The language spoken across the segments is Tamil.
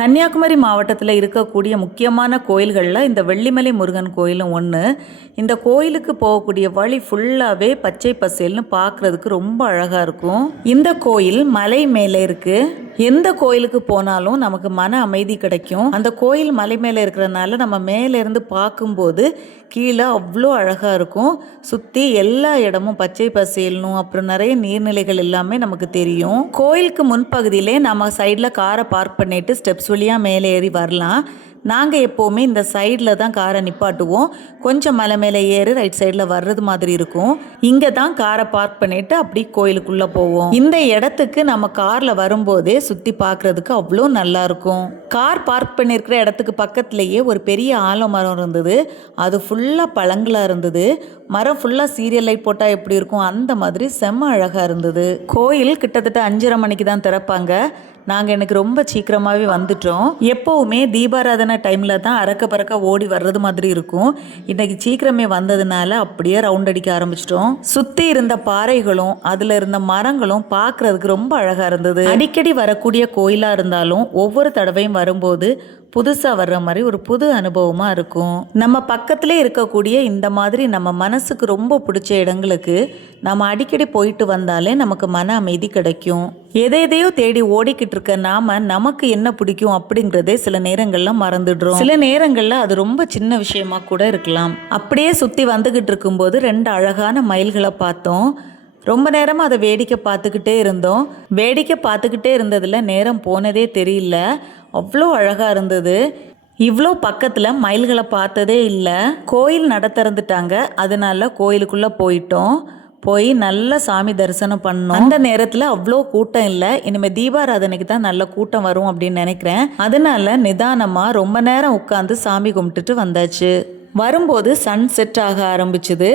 கன்னியாகுமரி மாவட்டத்தில் இருக்கக்கூடிய முக்கியமான கோயில்களில் இந்த வெள்ளிமலை முருகன் கோயிலும் ஒன்று. இந்த கோயிலுக்கு போகக்கூடிய வழி ஃபுல்லாகவே பச்சை பசேல்னு பார்க்குறதுக்கு ரொம்ப அழகாக இருக்கும். இந்த கோயில் மலை மேலே இருக்குது. எந்த கோயிலுக்கு போனாலும் நமக்கு மன அமைதி கிடைக்கும். அந்த கோயில் மலை மேலே இருக்கிறதுனால நம்ம மேலேருந்து பார்க்கும்போது கீழே அவ்வளோ அழகாக இருக்கும். சுற்றி எல்லா இடமும் பச்சை பசேல்னும் அப்புறம் நிறைய நீர்நிலைகள் எல்லாமே நமக்கு தெரியும். கோயிலுக்கு முன்பகுதியிலே நம்ம சைடில் காரை பார்க் பண்ணிட்டு ஸ்டெப்ஸ் வழியாக மேலே ஏறி வரலாம். நாங்கள் எப்போவுமே இந்த சைடில் தான் காரை நிப்பாட்டுவோம். கொஞ்சம் மலை மேலே ஏறி ரைட் சைடில் வர்றது மாதிரி இருக்கும். இங்கே தான் காரை பார்க் பண்ணிவிட்டு அப்படி கோயிலுக்குள்ளே போவோம். இந்த இடத்துக்கு நம்ம காரில் வரும்போதே சுற்றி பார்க்குறதுக்கு அவ்வளோ நல்லாயிருக்கும். கார் பார்க் பண்ணியிருக்கிற இடத்துக்கு பக்கத்துலேயே ஒரு பெரிய ஆலமரம் இருந்தது. அது ஃபுல்லாக பழங்களாக இருந்தது. மரம் ஃபுல்லாக சீரியல் லைட் போட்டால் எப்படி இருக்கும் அந்த மாதிரி செம்ம அழகாக இருந்தது. கோயில் கிட்டத்தட்ட 5:30 மணிக்கு தான் திறப்பாங்க. நாங்கள் எனக்கு ரொம்ப சீக்கிரமாகவே வந்துட்டோம். எப்போவுமே தீபாராதனை டைமில் தான் அறக்க பறக்க ஓடி வர்றது மாதிரி இருக்கும். இன்றைக்கி சீக்கிரமே வந்ததுனால அப்படியே ரவுண்ட் அடிக்க ஆரம்பிச்சிட்டோம். சுற்றி இருந்த பாறைகளும் அதில் இருந்த மரங்களும் பார்க்குறதுக்கு ரொம்ப அழகாக இருந்தது. அடிக்கடி வரக்கூடிய கோயிலாக இருந்தாலும் ஒவ்வொரு தடவையும் வரும்போது புதுசாக வர்ற மாதிரி ஒரு புது அனுபவமாக இருக்கும். நம்ம பக்கத்திலே இருக்கக்கூடிய இந்த மாதிரி நம்ம மனசுக்கு ரொம்ப பிடிச்ச இடங்களுக்கு நம்ம அடிக்கடி போயிட்டு வந்தாலே நமக்கு மன அமைதி கிடைக்கும். எதையோ தேடி ஓடிக்கிட்டு இருக்க நமக்கு என்ன பிடிக்கும் அப்படிங்கிறதே சில நேரங்களில் மறந்துடுறோம். சில நேரங்களில் அது ரொம்ப சின்ன விஷயமா கூட இருக்கலாம். அப்படியே சுற்றி வந்துக்கிட்டு இருக்கும்போது 2 அழகான மயில்களை பார்த்தோம். ரொம்ப நேரமாக அதை வேடிக்கை பார்த்துக்கிட்டே இருந்தோம். வேடிக்கை பார்த்துக்கிட்டே இருந்ததில் நேரம் போனதே தெரியல. அவ்வளோ அழகாக இருந்தது. இவ்வளோ பக்கத்தில் மயில்களை பார்த்ததே இல்லை. கோயில் நட திறந்துட்டாங்க. அதனால கோயிலுக்குள்ளே போய் நல்ல சாமி தரிசனம் பண்ணோம். அந்த நேரத்தில் அவ்வளோ கூட்டம் இல்லை. இனிமேல் தீபாராதனைக்கு தான் நல்ல கூட்டம் வரும் அப்படின்னு நினைக்கிறேன். அதனால நிதானமாக ரொம்ப நேரம் உட்காந்து சாமி கும்பிட்டுட்டு வந்தாச்சு. வரும்போது சன் செட் ஆக ஆரம்பிச்சுது.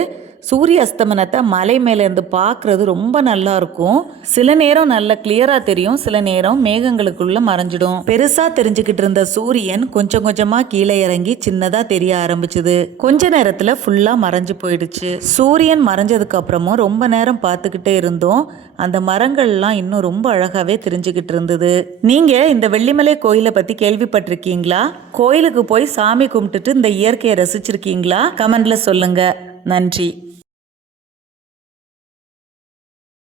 சூரிய அஸ்தமனத்தை மலை மேலேருந்து பார்க்குறது ரொம்ப நல்லா இருக்கும். சில நேரம் நல்ல கிளியராக தெரியும், சில நேரம் மேகங்களுக்குள்ள மறைஞ்சிடும். பெருசாக தெரிஞ்சுக்கிட்டு இருந்த சூரியன் கொஞ்சம் கொஞ்சமாக கீழே இறங்கி சின்னதாக தெரிய ஆரம்பிச்சுது. கொஞ்ச நேரத்தில் ஃபுல்லாக மறைஞ்சு போயிடுச்சு. சூரியன் மறைஞ்சதுக்கு அப்புறமும் ரொம்ப நேரம் பார்த்துக்கிட்டே இருந்தோம். அந்த மரங்கள்லாம் இன்னும் ரொம்ப அழகாகவே தெரிஞ்சுக்கிட்டு இருந்தது. நீங்கள் இந்த வெள்ளிமலை கோயிலை பற்றி கேள்விப்பட்டிருக்கீங்களா? கோயிலுக்கு போய் சாமி கும்பிட்டுட்டு இந்த இயற்கையை ரசிச்சிருக்கீங்களா? கமெண்ட்ல சொல்லுங்க. நன்றி.